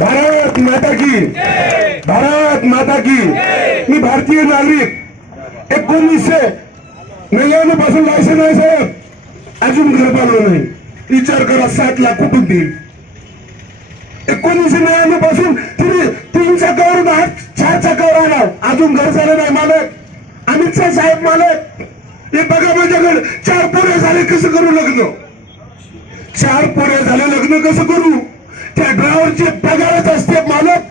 भारत माता की। भारत माता की। मी भारतीय नागरिक एकोणीसशे नव्याण्णवपासून लायसन आहे साहेब. अजून घर बांधलं नाही. विचार करा सात लाख कुठून देईल? एकोणीसशे नव्याण्णवपासून तुम्ही तीन चाकावर आठ चार चाकावर आला अजून घर झालं नाही मालक. अमित शाह साहेब मालक. हे बघा माझ्याकडे चार पोरे झाले कसं करू लग्न? चार पोरे झाले लग्न कसं करू? त्या ड्रायव्हरचे पगारच असते मालक.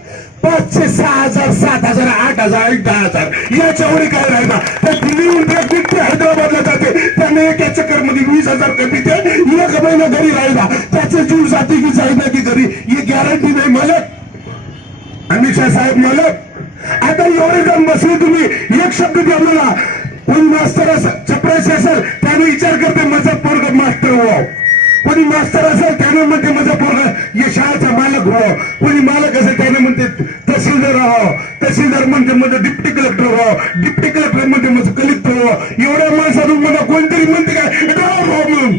पाचशे सहा हजार सात हजार आठ हजार एक दहा हजार. याच्यावर काय राहिला? त्या दिल्लीहून ट्रक निघते हैदराबादला जाते. त्याने एका चक्करमध्ये वीस हजार कमी ते एक महिना घरी राहिला. त्याचे जीव जाते की जायना की घरी. ही गॅरंटी नाही मालक. अमित शाह साहेब मालक. आता एवढे जण बसले तुम्ही. एक शब्द द्या मला. कोणी मास्तर असेल चपराशी असेल त्याने विचार करते माझा पोरग मास्टर व्हाव. कोणी मास्तर असेल त्याने म्हणते माझा पोरग या शाळेचा मालक व्हाव. कोणी मालक असेल त्याने म्हणते तहसीलदार व्हावं. तहसीलदार म्हणते माझं डिप्टी कलेक्टर व्हावं. डिप्टी कलेक्टर म्हणते माझं कलेक्टर व्हावं. एवढ्या माणसातून मला कोणतरी म्हणते काय ड्रायव्हर व्हावं म्हणून.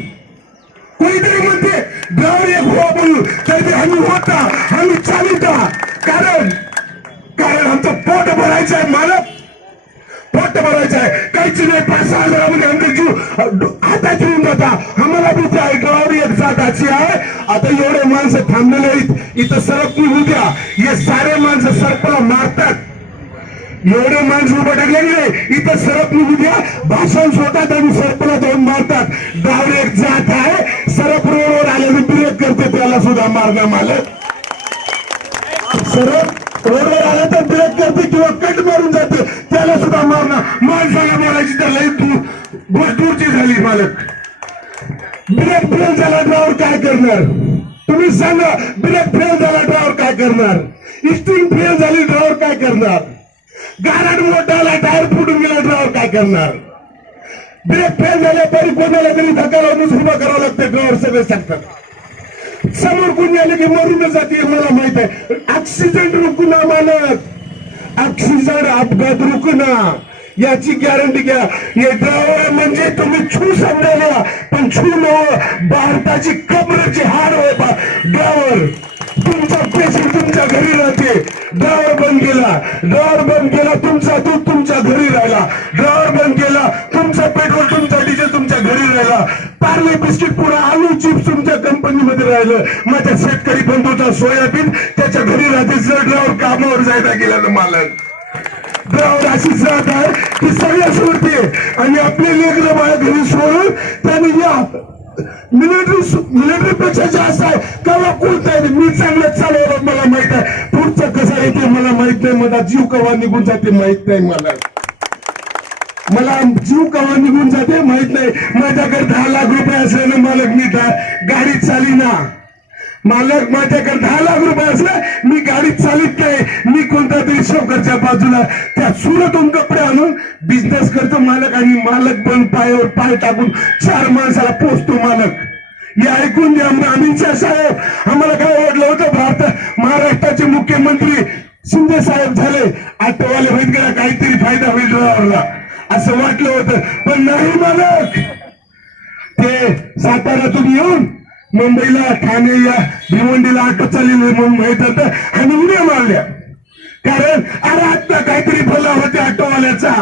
कोणीतरी म्हणते ड्रायव्हर एक व्हा म्हणून. तर ते आम्ही होता आम्ही चालिता. कारण कारण आमचं पोट भरायचं आहे मालक. पोट भरायचं आहे. काहीच नाही पाच सहा हजारामध्ये आमचा जीव हातात येऊन जाता. आम्हाला बी त्या ड्रायव्हर एक जाताची आहे. आता एवढे माणसं थांबलेले आहेत. इथं सरक होऊ द्या. हे सारे माणसं सरपला मारतात. एवढे माणसं उभं टाकले नाही. इथं सरप निघू द्या. भाषण स्वतः आणि सरपला दोन मारतात. ड्रायव्हर एक जात आहे. सरप रोडवर आल्याने ब्रेक करते त्याला सुद्धा मारण्या मालक सरप रोडवर आला तर ब्रेक करते किंवा कट मारून जाते. त्याला सुद्धा मारणं माणसाला मारायची तर लई दूर दूरची झाली मालक. ब्रेक फेल झाला ड्रावर काय करणार? तुम्ही सांगा ब्रेक फेल झाला ड्रावर काय करणार? इस्टिंग फेल झाली ड्रावर काय करणार? गाराड मोठाला टायर फुटून गेला ड्रावर काय करणार? ब्रेक फेल झाल्या तरी कोणाला तरी धक्का लावून उभा करावं लागतं ड्रावर सगळे सांगतात. समोर कोणी आले की मरून जाते मला माहीत आहे. ऑक्सिजन रुकना मालक. ऑक्सिजन अपघात रुकना याची गॅरंटी घ्या. हे ड्रायव्हर म्हणजे तुम्ही छू समजायला पण छू नव भारताची कमरेची हार होय बा. ड्रायव्हर तुमचा पेशंट तुमच्या घरी राहते. ड्रायव्हर बंद केला. ड्रायव्हर बंद केला तुमचा दूध तुमच्या घरी राहिला. ड्रायव्हर बंद केला तुमचा पेट्रोल तुमचा डिझेल तुमच्या घरी राहिला. पार्ले बिस्किट पुढे आलू चिप्स कंपनीमध्ये राहिलं माझ्या शेतकरी बंधूचा सोयाबीन त्याच्या घरी राहते जर ड्रायव्हर कामावर जायला गेला ना मालक. ड्रायव्हर अशीच राहत आहे की सगळ्या सोडते आणि आपले लेकरं बाळा घरी सोडून त्याने या मिलिटरी मिलिटरी पेक्षा जास्त आहे कवा कोणता मी चांगलं चालवलं मला माहीत आहे. पुढचं कसं आहे ते मला माहीत नाही मला जीव कवा निघून जाते माहीत नाही मला. मला जीव कवा निघून जाते माहीत नाही. माझ्याकडे दहा लाख रुपये असल्यानं मालक मी दा- चाली चालीना. मालक माझ्याकडे दहा लाख रुपये असले मी गाडी चालित नाही. मी कोणत्या तरी शोकरच्या बाजूला त्या सुरतून कपडे आणून बिझनेस करतो. मालक आणि मालक पण पायावर पाय टाकून चार माणसाला पोचतो मालक. हे ऐकून द्या अमित शाह साहेब. आम्हाला काय आवडलं होतं? भारत महाराष्ट्राचे मुख्यमंत्री शिंदे साहेब झाले. ऑटोवाले होईल गेला काहीतरी फायदा होईल ड्रायव्हरला असं वाटलं होतं. पण नाही मालक. ते साताऱ्यातून येऊन मुंबईला ठाणे या भिवंडीला अटक चाललेले म्हणून माहीत होतं. आणि उड्या मारल्या. कारण अरे आता काहीतरी भला होते ऑटोवाल्याचा.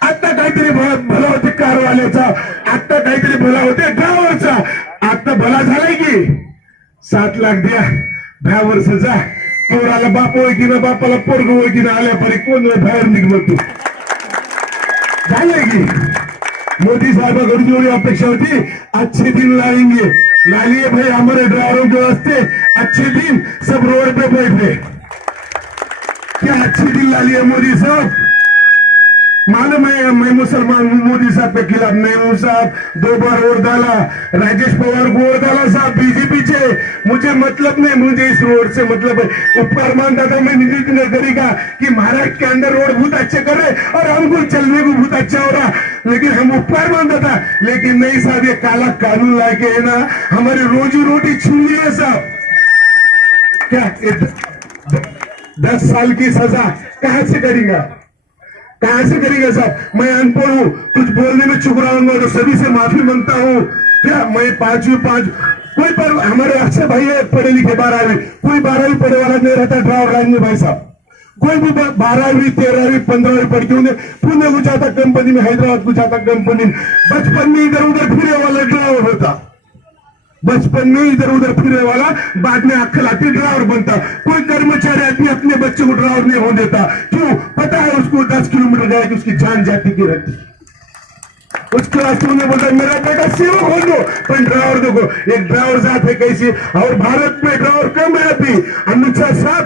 आता काहीतरी भला होते कारवाल्याचा. आता काहीतरी भला होते ड्रायव्हरचा. आता भला झालाय की. सात लाख द्या. दहा वर्ष जा पोराला बाप ओळखीनं बापाला पोरग ओळखीनं आल्या परी कोण बाहेर निघलो तू झाले की? मोदी साहबाकडून जो अपेक्षा होती अच्छे दिन लाएंगे. लालिए भाई हमारे ड्राइवरों के वास्ते अच्छे दिन सब रोड पे बैठे. क्या अच्छे दिन ला मोदी साहब? मालूम है मैं मुसलमान मोदी साहब के खिलाफ नहीं हूं साहब दो बार वोट डाला राजेश पवार को वोट डाला साहब. मुझे मतलब नहीं, मुझे इस रोड से मतलब है उपकार मानता था मैं नितिन गडकरी का कि महाराष्ट्र के अंदर रोड बहुत अच्छे कर रहे और हमको चलने को बहुत अच्छा हो रहा। लेकिन हम उपकार मानता था लेकिन नहीं साहब, ये काला कानून लाके है ना, हमारी रोजी रोटी छीन ली है साहब। क्या द- द- दस साल की सजा कहाँ से करेगा? कहाँ से करेगा साहब? मैं अनपढ़ हूँ, कुछ बोलने में चुक रहा हूँ तो सभी से माफ़ी माँगता हूँ। क्या मैं पांचवी पाँच कोई पर हमारे अच्छे भाई है पढ़े लिखे बारहवीं कोई बारहवीं पढ़े वाला नहीं रहता ड्राइवर लाइन में भाई साहब। कोई भी बारहवीं तेरहवीं पंद्रहवीं पढ़ के उन्हें पुणे को जाता कंपनी में हैदराबाद को जाता कंपनी में। बचपन में इधर उधर फिरे वाला ड्राइवर होता। बचपन में इधर उधर फिरे वाला बाद में अक्कल आती ड्राइवर बनता। कोई कर्मचारी आदमी अपने बच्चे को ड्राइवर नहीं होने देता। क्यों? पता है उसको दस किलोमीटर गया कि उसकी जान जाती की रहती। उसके वास्ते उन्हें बोलता मेरा बेटा सेवक हो दो। पर ड्राइवर देखो, एक ड्राइवर साथ है कैसी? और भारत में ड्राइवर कम अभी। अमित शाह साहब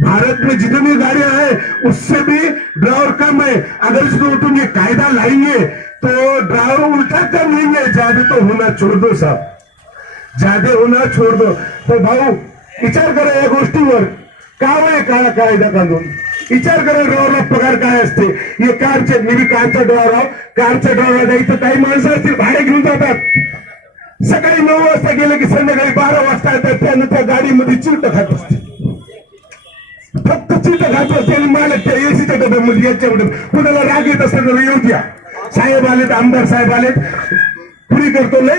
भारत में जितनी गाड़ियाँ हैं, उससे भी ड्राइवर कम है। अगर इसको तुम ये कायदा लाएँगे तो ड्राइवर उल्टा कर लेंगे। ज़्यादा तो होना छोड़ दो साहब। ज़्यादा होना छोड़ दो। तर भाऊ, विचार करा या गोष्टीवर काय आहे काळा कायदा काढून विचार करा ड्रायव्हरला पगार काय असते. हे कारचे मी बी कारचा ड्रायव्हर आहो कारच्या ड्रायव्हरला तर काही माणसं असतील भाडे घेऊन जातात. सकाळी नऊ वाजता गेले की संध्याकाळी बारा वाजता येतात त्यानं त्या गाडीमध्ये चिलट खात असते फक्त चिलट खात असते आणि मालक त्या एसीच्या डब्यामध्ये याच्या कुणाला राग येत असेल तर येऊ द्या. साहेब आलेत आमदार साहेब आलेत. पुरी करतो लय